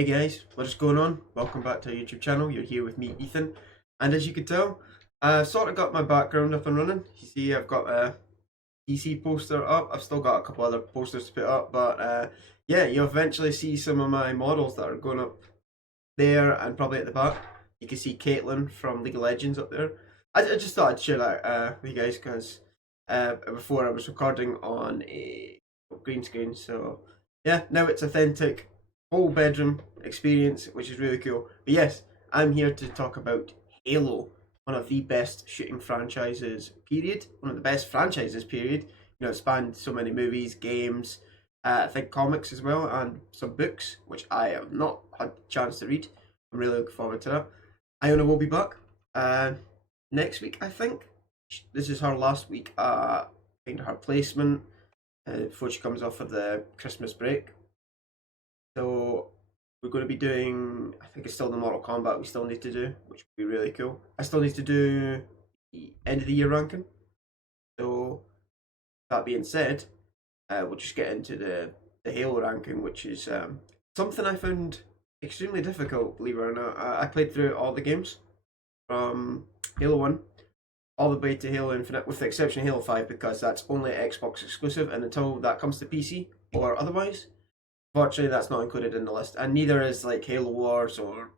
Hey guys, what is going on? Welcome back to our YouTube channel. You're here with me, Ethan, and as you can tell, I've sort of got my background up and running. You see, I've got a PC poster up. I've still got a couple other posters to put up, but yeah, you'll eventually see some of my models that are going up there and probably at the back. You can see Caitlin from League of Legends up there. I just thought I'd share that with you guys because before I was recording on a green screen, so yeah, now it's authentic whole bedroom experience, which is really cool. But yes, I'm here to talk about Halo, one of the best shooting franchises, period. One of the best franchises, period. You know, it spanned so many movies, games, I think comics as well, and some books, which I have not had a chance to read. I'm really looking forward to that. Iona will be back next week, I think. This is her last week, kind of her placement before she comes off for the Christmas break. So we're going to be doing, I think it's still the Mortal Kombat we still need to do, which would be really cool. I still need to do the end of the year ranking. So that being said, we'll just get into the Halo ranking, which is something I found extremely difficult, believe it or not. I played through all the games from Halo 1 all the way to Halo Infinite, with the exception of Halo 5, because that's only Xbox exclusive, and until that comes to PC or otherwise, fortunately that's not included in the list, and neither is like Halo Wars or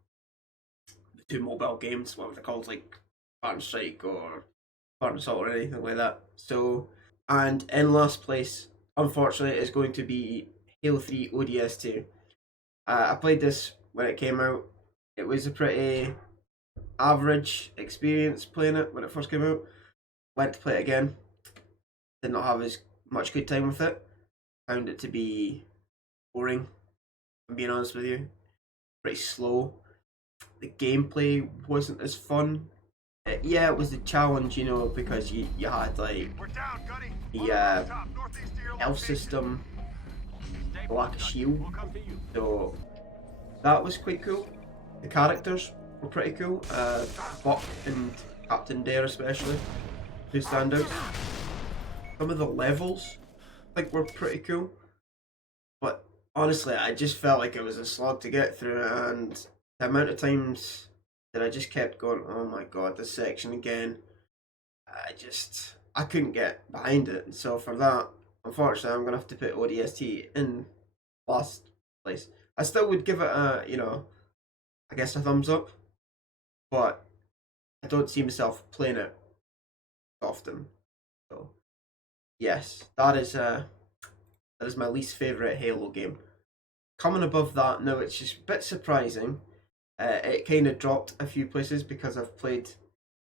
the two mobile games, what they're called, like Spartan Strike or Spartan Assault or anything like that. So, and in last place, unfortunately, is going to be Halo 3 ODST. I played this when it came out. It was a pretty average experience playing it when it first came out. Went to play it again. Did not have as much good time with it. Found it to be boring, if I'm being honest with you. Pretty slow. The gameplay wasn't as fun. Yeah, it was a challenge, you know, because you had like the health system, the lack of shield. So that was quite cool. The characters were pretty cool. Buck and Captain Dare especially, two standouts. Some of the levels I think were pretty cool. But honestly, I just felt like it was a slog to get through, and the amount of times that I just kept going, oh my god, this section again. I couldn't get behind it. And so for that, unfortunately, I'm gonna have to put ODST in last place. I still would give it a, I guess a thumbs up, but I don't see myself playing it often. So yes, that is my least favorite Halo game. Coming above that, no, it's just a bit surprising. It kind of dropped a few places because I've played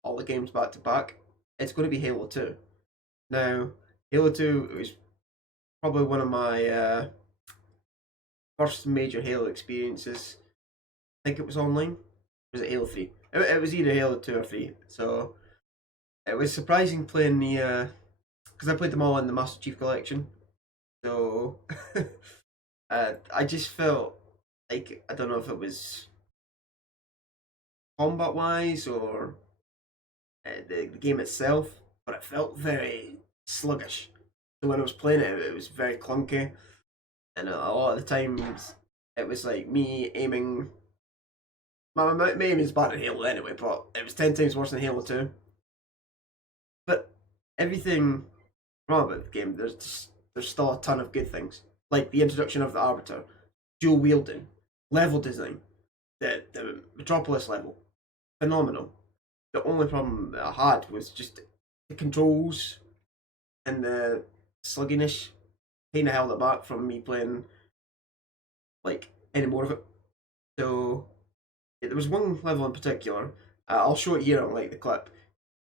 all the games back to back. It's going to be Halo 2. Now, Halo 2 was probably one of my first major Halo experiences. I think it was online. Was it Halo 3? It was either Halo 2 or 3. So it was surprising playing the because I played them all in the Master Chief Collection. So I just felt like, I don't know if it was combat wise or the game itself, but it felt very sluggish. So when I was playing it, it was very clunky, and a lot of the times it was like me aiming. My aim is bad in Halo anyway, but it was 10 times worse than Halo 2. But everything wrong about the game, there's still a ton of good things, like the introduction of the Arbiter, dual wielding, level design, the Metropolis level, phenomenal. The only problem that I had was just the controls and the sluggishness kind of held it back from me playing like any more of it. So there was one level in particular. I'll show it here on like the clip,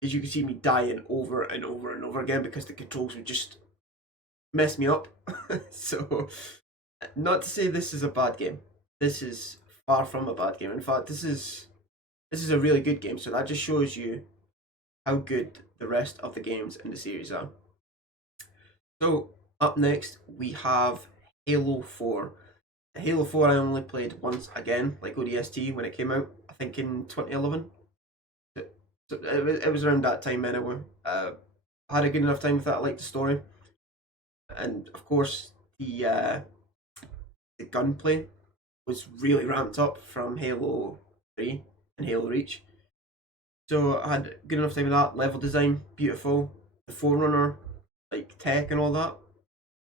as you can see me dying over and over and over again because the controls would just mess me up. So, not to say this is a bad game. This is far from a bad game. In fact, this is a really good game. So that just shows you how good the rest of the games in the series are. So up next we have Halo 4. Halo 4 I only played once again, like ODST, when it came out, I think in 2011. So it was around that time anyway. I had a good enough time with that. I liked the story, and of course the gunplay was really ramped up from Halo 3 and Halo Reach. So I had good enough time with that. Level design, beautiful. The Forerunner, like tech and all that,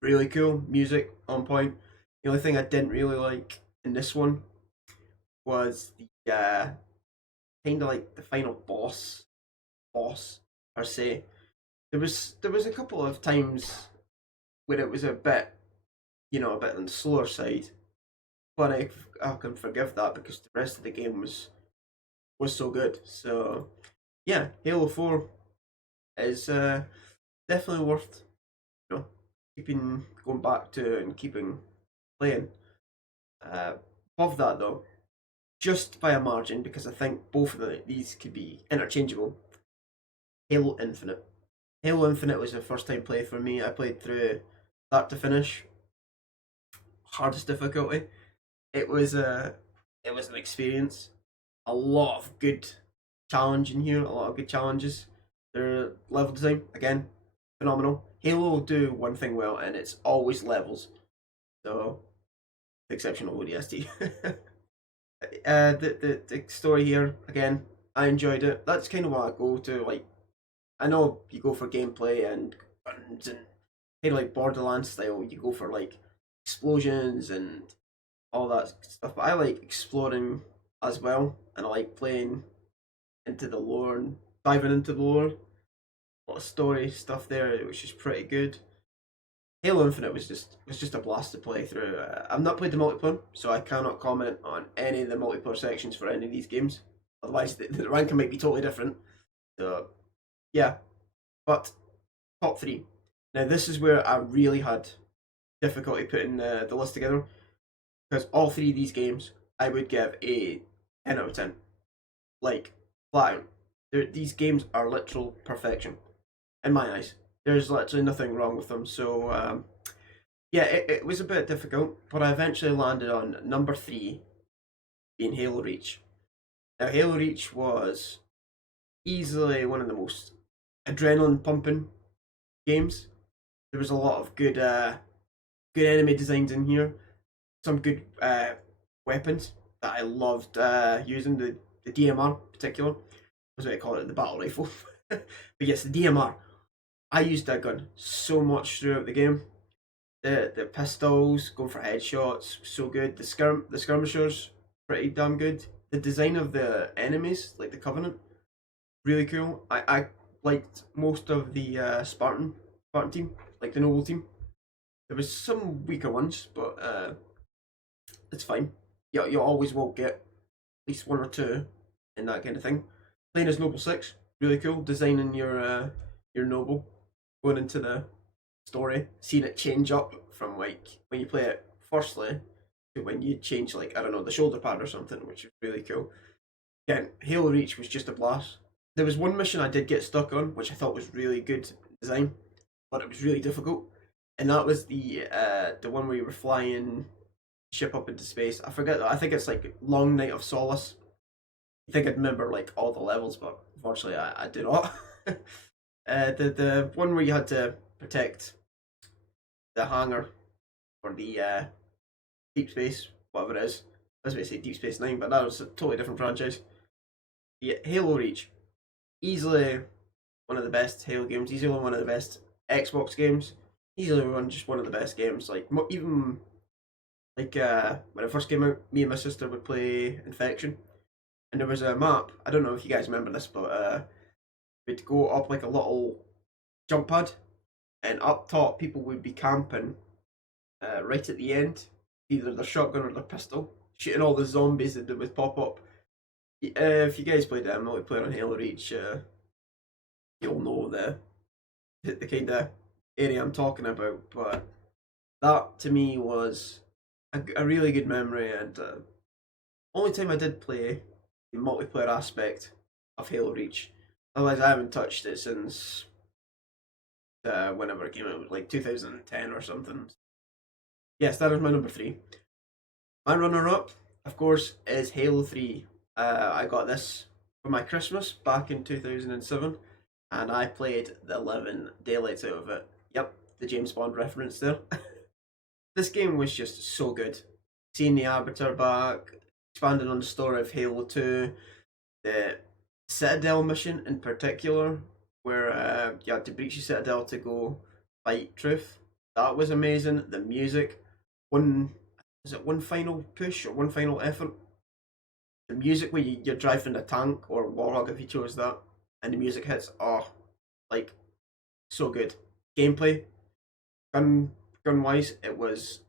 really cool. Music on point. The only thing I didn't really like in this one was the kind of like the final boss per se. There was a couple of times where it was a bit, a bit on the slower side, but I can forgive that because the rest of the game was so good. So yeah, Halo 4 is definitely worth keeping going back to and keeping playing. Uh, Above that though, just by a margin, because I think both of these could be interchangeable. Halo Infinite. Halo Infinite was a first time play for me. I played through start to finish, hardest difficulty. It was an experience. A lot of good challenge in here. A lot of good challenges. Their level design again phenomenal. Halo will do one thing well, and it's always levels. So, the exception of ODST. The story here again, I enjoyed it. That's kind of what I go to. Like, I know you go for gameplay and guns and kind of like Borderlands style. You go for like explosions and all that stuff. But I like exploring as well, and I like playing into the lore and diving into the lore. A lot of story stuff there, which is pretty good. Halo Infinite was just a blast to play through. I've not played the multiplayer, so I cannot comment on any of the multiplayer sections for any of these games. Otherwise, the ranking might be totally different. So yeah, but top three. Now this is where I really had difficulty putting the list together because all three of these games I would give a 10 out of 10. Like flat out. These games are literal perfection in my eyes. There's literally nothing wrong with them. So yeah, it was a bit difficult, but I eventually landed on number 3 being Halo Reach. Now Halo Reach was easily one of the most adrenaline pumping games. There was a lot of good enemy designs in here, some good weapons that I loved using. The DMR in particular, was what I call it, the battle rifle. But yes, the DMR. I used that gun so much throughout the game. The pistols, going for headshots, so good. The skirmishers, pretty damn good. The design of the enemies, like the Covenant, really cool. I liked most of the Spartan team, like the Noble team. There was some weaker ones, but it's fine. You always will get at least one or two in that kind of thing. Playing as Noble 6, really cool. Designing your Noble, going into the story, seeing it change up from like when you play it firstly to when you change, like, I don't know, the shoulder pad or something, which is really cool. Again, Halo Reach was just a blast. There was one mission I did get stuck on, which I thought was really good design, but it was really difficult, and that was the one where you were flying ship up into space. I forget. I think it's like Long Night of Solace. I think I'd remember like all the levels, but unfortunately I do not. The one where you had to protect the hangar or the deep space, whatever it is. I was going to say Deep Space Nine, but that was a totally different franchise. Yeah, Halo Reach, easily one of the best Halo games. Easily one of the best Xbox games. Easily just one of the best games. Like even like when it first came out, me and my sister would play Infection, and there was a map. I don't know if you guys remember this, but we'd go up like a little jump pad, and up top people would be camping. Right at the end, either their shotgun or their pistol, shooting all the zombies that would pop up. If you guys played multiplayer on Halo Reach, you'll know the kind of area I'm talking about. But that to me was a really good memory, and only time I did play the multiplayer aspect of Halo Reach. Otherwise, I haven't touched it since whenever it came out, like 2010 or something. Yes, that is my number 3. My runner-up, of course, is Halo 3. I got this for my Christmas back in 2007, and I played the 11 daylights out of it. Yep, the James Bond reference there. This game was just so good. seeing the Arbiter back, expanding on the story of Halo 2, the Citadel mission in particular, where you had to breach the Citadel to go fight Truth. That was amazing. The music, one is it one final push or one final effort? The music where you're driving a tank or Warhog if you chose that, and the music hits. Oh, like so good. Gameplay, gun gun wise, it was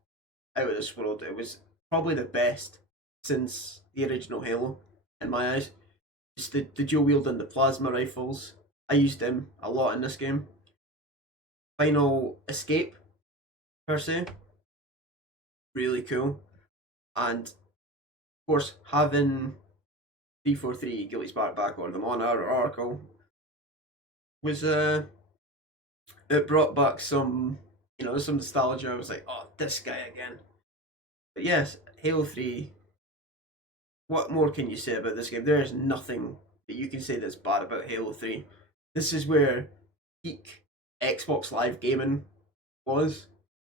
out of this world. It was probably the best since the original Halo, in my eyes. Just the dual wielding the plasma rifles. I used them a lot in this game. Final escape, per se, really cool. And of course, having 343 Guilty Spark back or them on our Oracle was it brought back some some nostalgia. I was like, oh, this guy again. But yes, Halo 3. What more can you say about this game? There is nothing that you can say that's bad about Halo 3. This is where peak Xbox Live gaming was.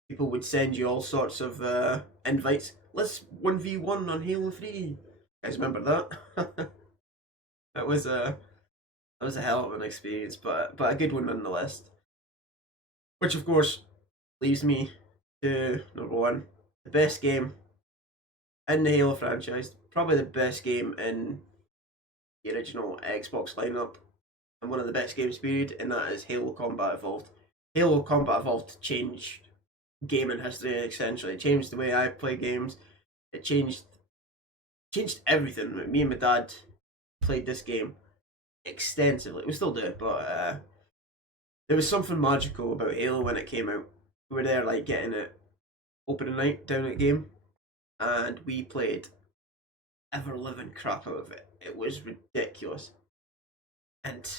People would send you all sorts of invites. Let's 1v1 on Halo 3. You guys remember that? that was a that was a hell of an experience, but a good one nonetheless. Which of course leaves me to number one, the best game in the Halo franchise, probably the best game in the original Xbox lineup, and one of the best games period, and that is Halo Combat Evolved. Halo Combat Evolved changed gaming history essentially. It changed the way I play games. It changed everything. Me and my dad played this game extensively. We still do it, but there was something magical about Halo when it came out. We were there like getting it opening night down at game, and we played ever living crap out of it. It was ridiculous. And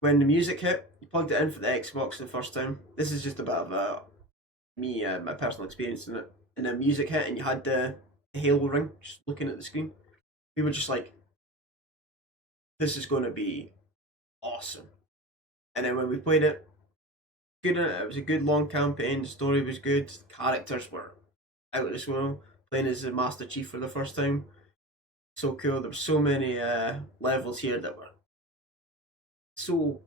when the music hit, you plugged it in for the Xbox the first time. This is just a bit of my personal experience in it. And the music hit, and you had the Halo ring just looking at the screen. We were just like, "This is going to be awesome." And then when we played it, good. It was a good long campaign. The story was good. The characters were out of this world. Playing as the Master Chief for the first time, so cool. There were so many levels here that were so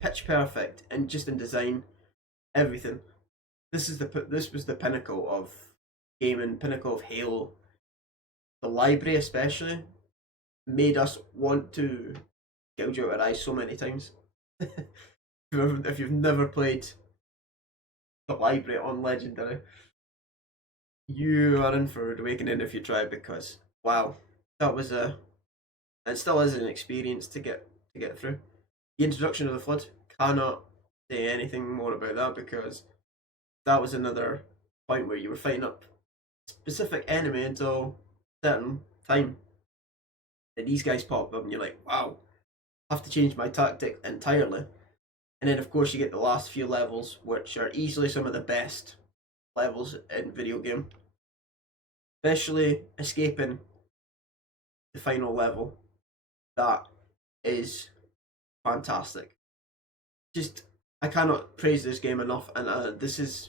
pitch perfect, and just in design, everything. This was the pinnacle of gaming, pinnacle of Halo. The library especially made us want to gouge out our eyes so many times. If you've never played the library on Legendary, you are in for an awakening if you try, because wow, that was it still is an experience to get through. The introduction of the Flood, cannot say anything more about that, because that was another point where you were fighting up specific enemy until a certain time. And these guys pop up and you're like, wow, I have to change my tactic entirely. And then of course you get the last few levels, which are easily some of the best levels in video game. Especially escaping the final level. That is fantastic. Just, I cannot praise this game enough, and this is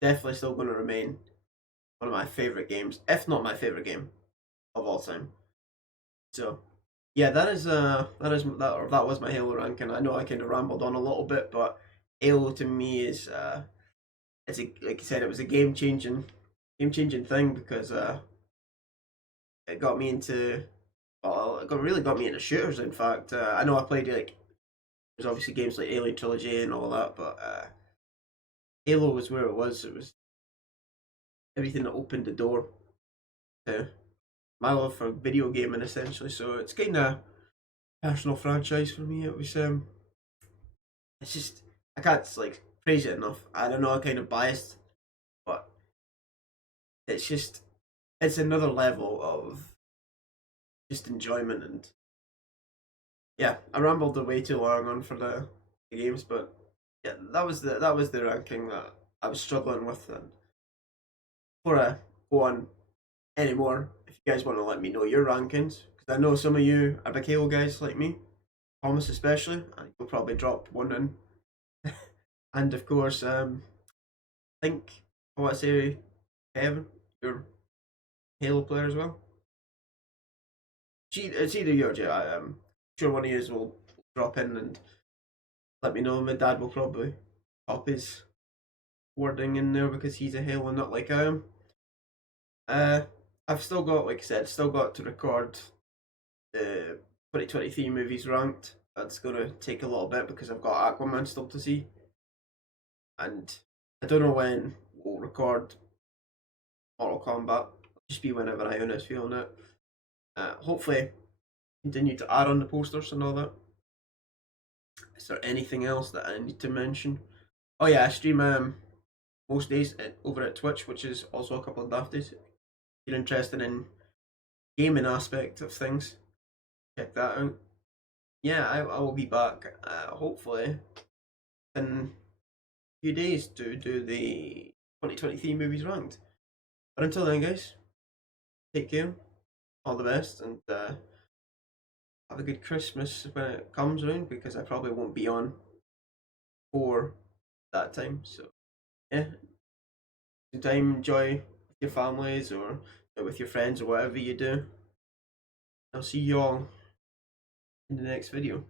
definitely still going to remain one of my favourite games, if not my favourite game of all time. So, yeah, that was my Halo ranking. I know I kind of rambled on a little bit, but Halo to me is it's like you said, it was a game changing thing, because it got me into really got me into shooters. In fact, I know I played like there's obviously games like Alien Trilogy and all that, but Halo was where it was. It was everything that opened the door to my love for video gaming essentially. So it's kind of personal franchise for me. It was it's just, I can't like praise it enough. I don't know, I'm kind of biased, but it's just, it's another level of just enjoyment. And yeah, I rambled way too long on for the games, but yeah, that was the ranking that I was struggling with. And before I go on anymore, if you guys want to let me know your rankings, because I know some of you are big Halo guys like me, Thomas especially, and you'll probably drop one in. And of course, I think I want to say Kevin, you're a Halo player as well. It's either you or Jay. I'm sure one of you will drop in and let me know. My dad will probably pop his wording in there because he's a Halo nut like I am. I've still got, like I said, still got to record the 2023 movies ranked. That's gonna take a little bit because I've got Aquaman still to see, and I don't know when we'll record Mortal Kombat. It'll just be whenever Iona is feeling it. Hopefully, continue to add on the posters and all that. Is there anything else that I need to mention? Oh yeah, I stream most days over at Twitch, which is also a couple of daft days. If you're interested in gaming aspect of things, check that out. Yeah, I will be back hopefully in a few days to do the 2023 movies ranked. But until then, guys, take care, all the best, and have a good Christmas when it comes around because I probably won't be on for that time. So yeah, good time, enjoy with your families or with your friends or whatever you do. I'll see you all in the next video.